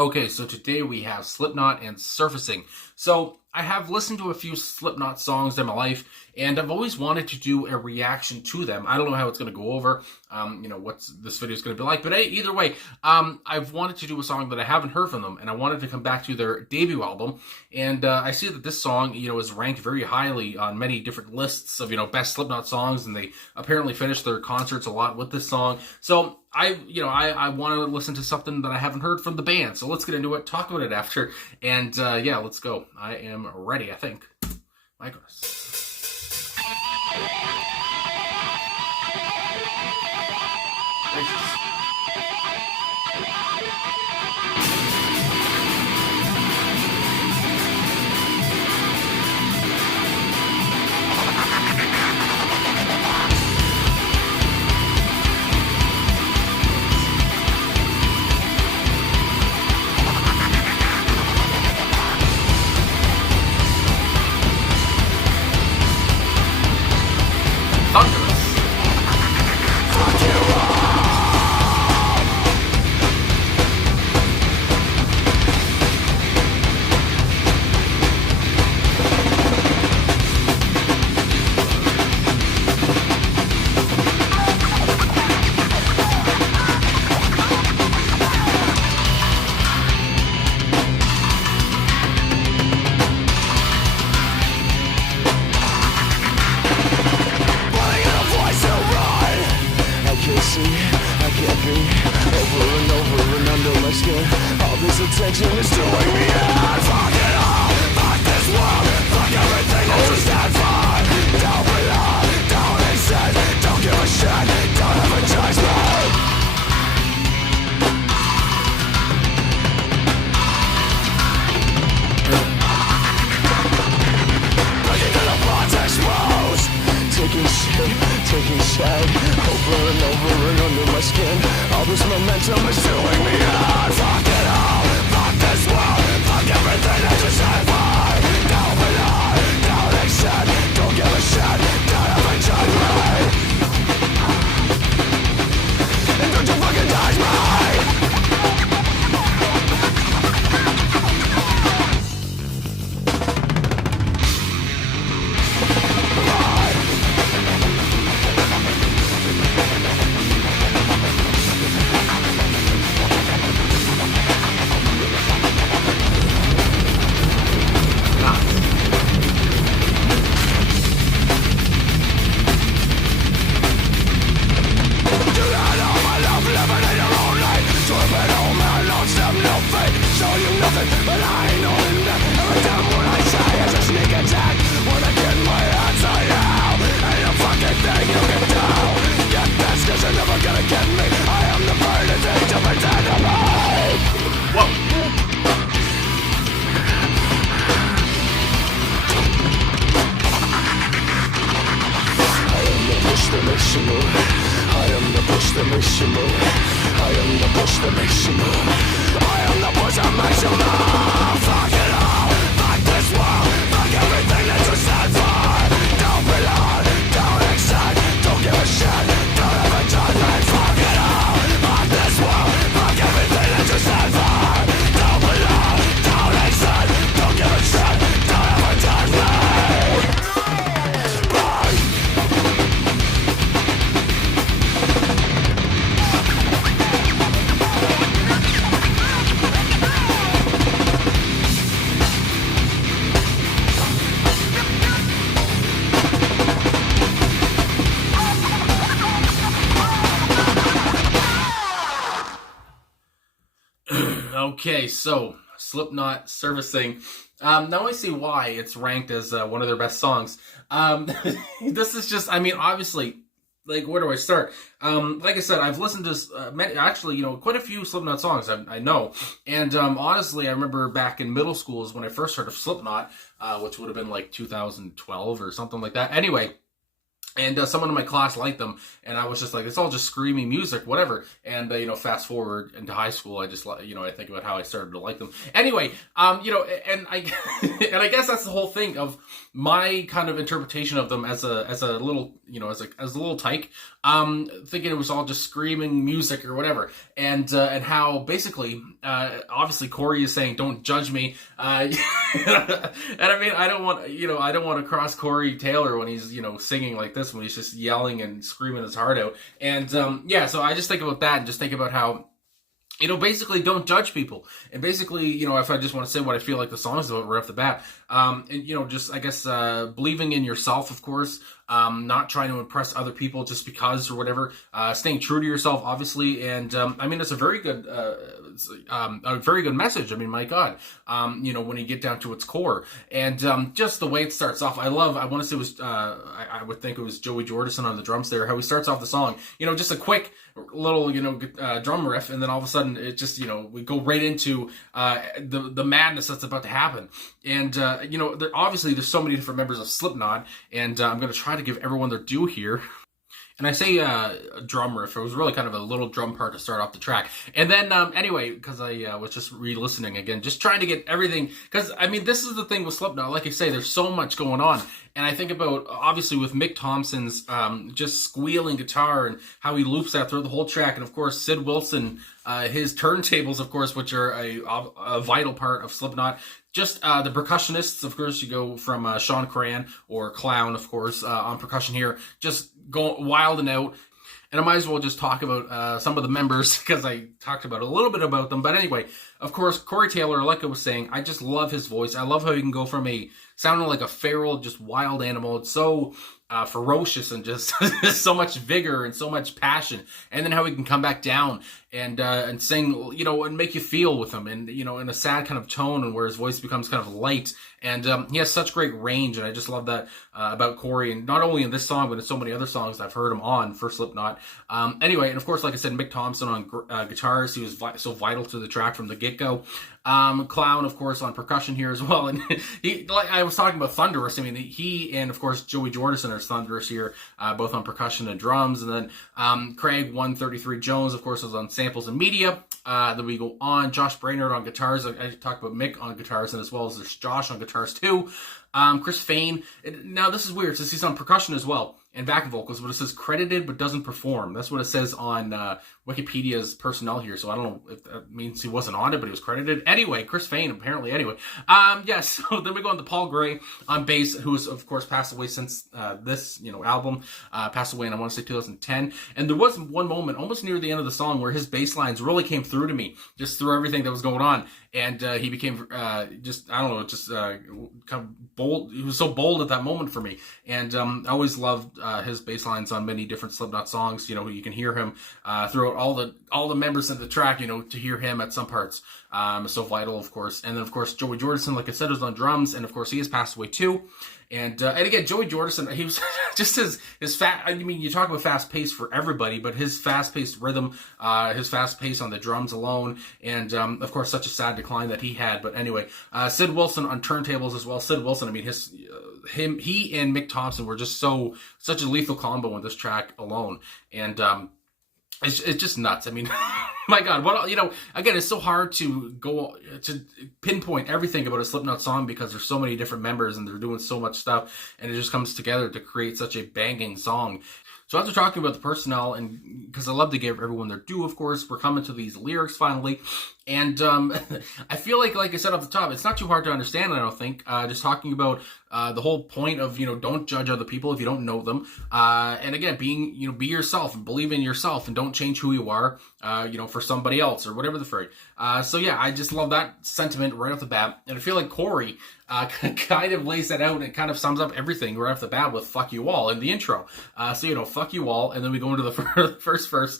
Okay, so today we have Slipknot and Surfacing. So I have listened to a few Slipknot songs in my life, and I've always wanted to do a reaction to them. I don't know how it's going to go over, what this video is going to be like, but hey, either way, I've wanted to do a song that I haven't heard from them, and I wanted to come back to their debut album, and I see that this song, is ranked very highly on many different lists of, best Slipknot songs, and they apparently finish their concerts a lot with this song. So I want to listen to something that I haven't heard from the band. So let's get into it, talk about it after, and yeah, let's go. I am ready, I think. My goodness. Gracious. Thunderous. I can't be over and over and under my skin. All this attention is doing me in. Fuck it all, fuck this world, fuck everything that you stand for. Don't belong, don't exist, don't give a shit, don't have a judgment. Breaking to the bonds exposed, taking shit, taking shape, over and over and under my skin. All this momentum is doing me out. Fuck it all, fuck this world, fuck everything that you stand for. Don't belong, don't accept, don't give a shit, don't have a judgment. And don't you fucking judge me. But I know that every time what I say is a sneak attack. When I get my hands on you, ain't a fucking thing you can do. Get this cause you're never gonna get me. I am the burden thing to pretend to be. Whoa. I am the push that makes you move. I am the push that makes you move. I am the push that makes you move. I am the push that makes you move. Fuck it all, fuck this world, fuck everything that you stand for. Don't belong, don't accept, don't give a shit, don't have a judgment. Fuck it all, fuck this world, fuck everything that you stand for. Don't belong, don't accept, don't give a shit, don't have a judgment. Okay, so Slipknot, Surfacing. Now I see why it's ranked as one of their best songs. This is just, obviously, like, where do I start? Like I said, I've listened to quite a few Slipknot songs, I know. And honestly, I remember back in middle school is when I first heard of Slipknot, which would have been like 2012 or something like that. Anyway, and someone in my class liked them, and I was just like, it's all just screamy music, whatever. And fast forward into high school, I just I think about how I started to like them. Anyway, and I and I guess that's the whole thing of my kind of interpretation of them as a little as a little tyke. thinking it was all just screaming music or whatever, and how basically, obviously Corey is saying, "Don't judge me," and I mean, I don't want to cross Corey Taylor when he's singing like this, when he's just yelling and screaming his heart out, and yeah, so I just think about that and just think about how, basically don't judge people. And basically, if I just want to say what I feel like the song is about right off the bat, and, just, I guess, believing in yourself, of course, not trying to impress other people just because or whatever, staying true to yourself, obviously. And, I mean, it's a very good message. I mean, my God, when you get down to its core, and, just the way it starts off, I want to say it was, I would think it was Joey Jordison on the drums there, how he starts off the song, just a quick little, drum riff, and then all of a sudden it just, we go right into, the madness that's about to happen. And, obviously there's so many different members of Slipknot, and I'm going to try to give everyone their due here. And I say a drum riff. It was really kind of a little drum part to start off the track. And then, anyway, because I was just re-listening again, just trying to get everything. Because, I mean, this is the thing with Slipknot. Like I say, there's so much going on. And I think about, obviously, with Mick Thompson's just squealing guitar and how he loops that through the whole track. And, of course, Sid Wilson, his turntables, of course, which are a vital part of Slipknot. Just the percussionists, of course, you go from Sean Cran or Clown, of course, on percussion here, just going wild and out. And I might as well just talk about some of the members, because I talked about a little bit about them. But anyway, of course, Corey Taylor, like I was saying, I just love his voice. I love how he can go from sounding like a feral, just wild animal. It's so ferocious and just so much vigor and so much passion. And then how he can come back down and sing, and make you feel with him, and in a sad kind of tone, and where his voice becomes kind of light. And he has such great range, and I just love that about Corey, and not only in this song, but in so many other songs I've heard him on for Slipknot. Anyway, and of course, like I said, Mick Thompson on guitars, he was so vital to the track from the get-go. Clown, of course, on percussion here as well, and he, like I was talking about Thunderous, I mean, he and of course Joey Jordison are Thunderous here, both on percussion and drums. And then Craig 133 Jones, of course, was on samples and media. Then we go on Josh Brainerd on guitars. I talked about Mick on guitars, and as well as there's Josh on guitars too. Chris Fain. Now this is weird, since he's on percussion as well and backing vocals, but it says credited but doesn't perform. That's what it says on Wikipedia's personnel here. So I don't know if that means he wasn't on it, but he was credited. Anyway, Chris Fain, apparently. Anyway, so then we go on to Paul Gray on bass, who's of course passed away since this album. Passed away in, I want to say, 2010. And there was one moment almost near the end of the song where his bass lines really came through to me, just through everything that was going on. And he became kind of bold. He was so bold at that moment for me. And I always loved his bass lines on many different Slipknot songs. You can hear him throughout all the members of the track. To hear him at some parts, so vital, of course. And then of course Joey Jordison, like I said, was on drums, and of course he has passed away too. And again, Joey Jordison, he was just his fast. I mean, you talk about fast pace for everybody, but his fast paced rhythm, his fast pace on the drums alone, and of course, such a sad decline that he had. But anyway, Sid Wilson on turntables as well. Sid Wilson, I mean, he and Mick Thompson were just such a lethal combo on this track alone, and it's just nuts. I mean, my God, again, it's so hard to pinpoint everything about a Slipknot song, because there's so many different members and they're doing so much stuff, and it just comes together to create such a banging song. So after talking about the personnel, and because I love to give everyone their due, of course, we're coming to these lyrics finally. And I feel like I said off the top, it's not too hard to understand, I don't think. Just talking about the whole point of, don't judge other people if you don't know them. And again, be yourself and believe in yourself, and don't change who you are, for somebody else or whatever the frig. So yeah, I just love that sentiment right off the bat. And I feel like Corey kind of lays that out, and it kind of sums up everything right off the bat with "fuck you all" in the intro. So fuck you all, and then we go into the first verse.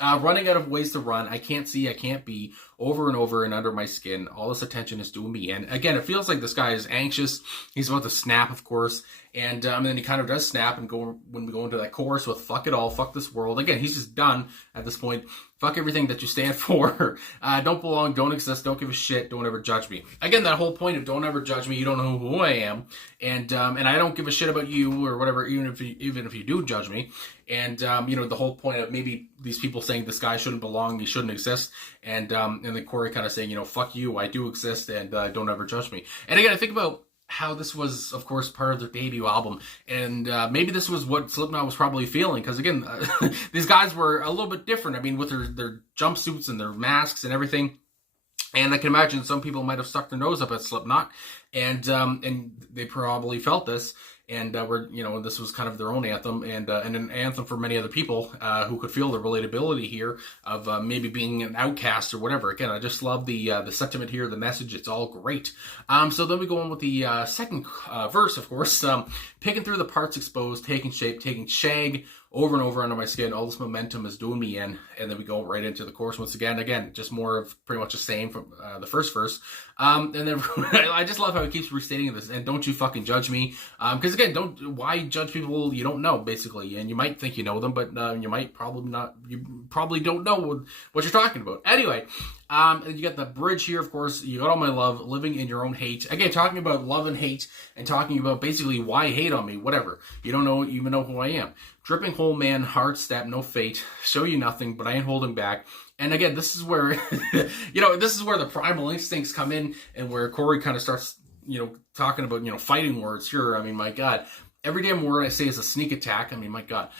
Running out of ways to run, I can't see, I can't be, over and over and under my skin, all this attention is due me. And again, it feels like this guy is anxious. He's about to snap, of course, and then he kind of does snap, and when we go into that chorus with "fuck it all, fuck this world." Again, he's just done at this point. Fuck everything that you stand for. Don't belong, don't exist, don't give a shit, don't ever judge me. Again, that whole point of don't ever judge me, you don't know who I am, and I don't give a shit about you or whatever, even if you do judge me. And the whole point of maybe these people saying this guy shouldn't belong, he shouldn't exist, and then Corey kind of saying, fuck you, I do exist, and don't ever judge me. And again, I think about how this was, of course, part of their debut album, and maybe this was what Slipknot was probably feeling, because again, these guys were a little bit different. I mean, with their jumpsuits and their masks and everything. And I can imagine some people might have stuck their nose up at Slipknot, and they probably felt this, and this was kind of their own anthem, and an anthem for many other people who could feel the relatability here of maybe being an outcast or whatever. Again, I just love the sentiment here, the message. It's all great. So then we go on with the second verse, of course, picking through the parts exposed, taking shape, taking shag over and over under my skin. All this momentum is doing me in. And then we go right into the chorus once again. Again, just more of pretty much the same from the first verse. And then I just love how he keeps restating this. And don't you fucking judge me. Because again, why judge people you don't know, basically. And you might think you know them, but you might probably not. You probably don't know what you're talking about. Anyway. And you got the bridge here, of course. You got all my love, living in your own hate. Again, talking about love and hate, and talking about basically why hate on me, whatever. You don't even know who I am. Dripping whole man, hard step, no fate. Show you nothing, but I ain't holding back. And again, this is where, this is where the primal instincts come in, and where Corey kind of starts, talking about, fighting words. Sure, I mean, my God. Every damn word I say is a sneak attack. I mean, my God.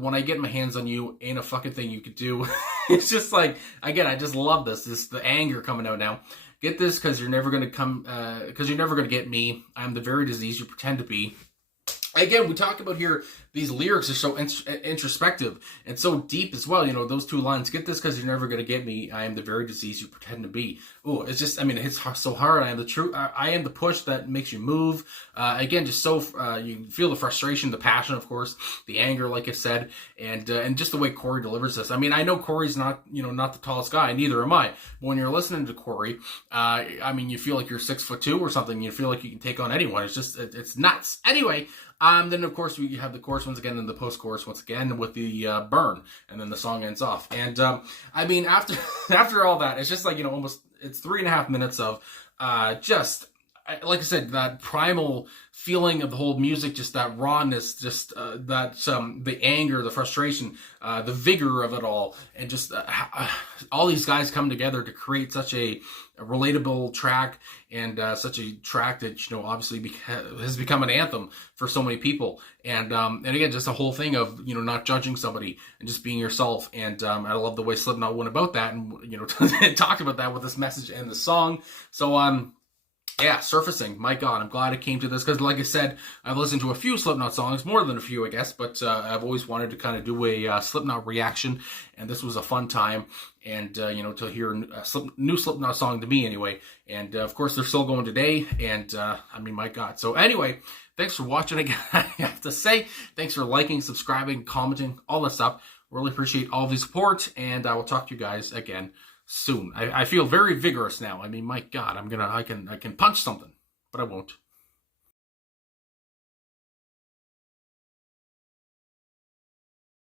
When I get my hands on you, ain't a fucking thing you could do. It's just like, again, I just love this. The anger coming out now. Get this, because you're never going to get me. I'm the very disease you pretend to be. Again, we talk about here, these lyrics are so introspective and so deep as well. Those two lines, get this because you're never going to get me. I am the very disease you pretend to be. Oh, it's just, it hits so hard. I am the truth. I am the push that makes you move. Again, just so, you feel the frustration, the passion, of course, the anger, like I said, and just the way Corey delivers this. I know Corey's not, not the tallest guy, neither am I. But when you're listening to Corey, you feel like you're 6'2" or something. You feel like you can take on anyone. It's just, it's nuts. Anyway, then of course we have the chorus once again, and the post-chorus once again with the burn, and then the song ends off. And after all that, it's just like, almost, it's 3.5 minutes of just, like I said, that primal feeling of the whole music, just that rawness, just the anger, the frustration, the vigor of it all, and just all these guys come together to create such a relatable track, and such a track that obviously has become an anthem for so many people. And again, just a whole thing of not judging somebody and just being yourself. And I love the way Slipknot went about that, and talked about that with this message and the song. So yeah, Surfacing. My God, I'm glad it came to this, because like I said, I've listened to a few Slipknot songs, more than a few, I guess, but I've always wanted to kind of do a Slipknot reaction, and this was a fun time, and, to hear a new Slipknot song to me anyway, and of course, they're still going today, and my God. So anyway, thanks for watching again, I have to say. Thanks for liking, subscribing, commenting, all that stuff. Really appreciate all the support, and I will talk to you guys again soon. I feel very vigorous now. My God, I can punch something, but I won't.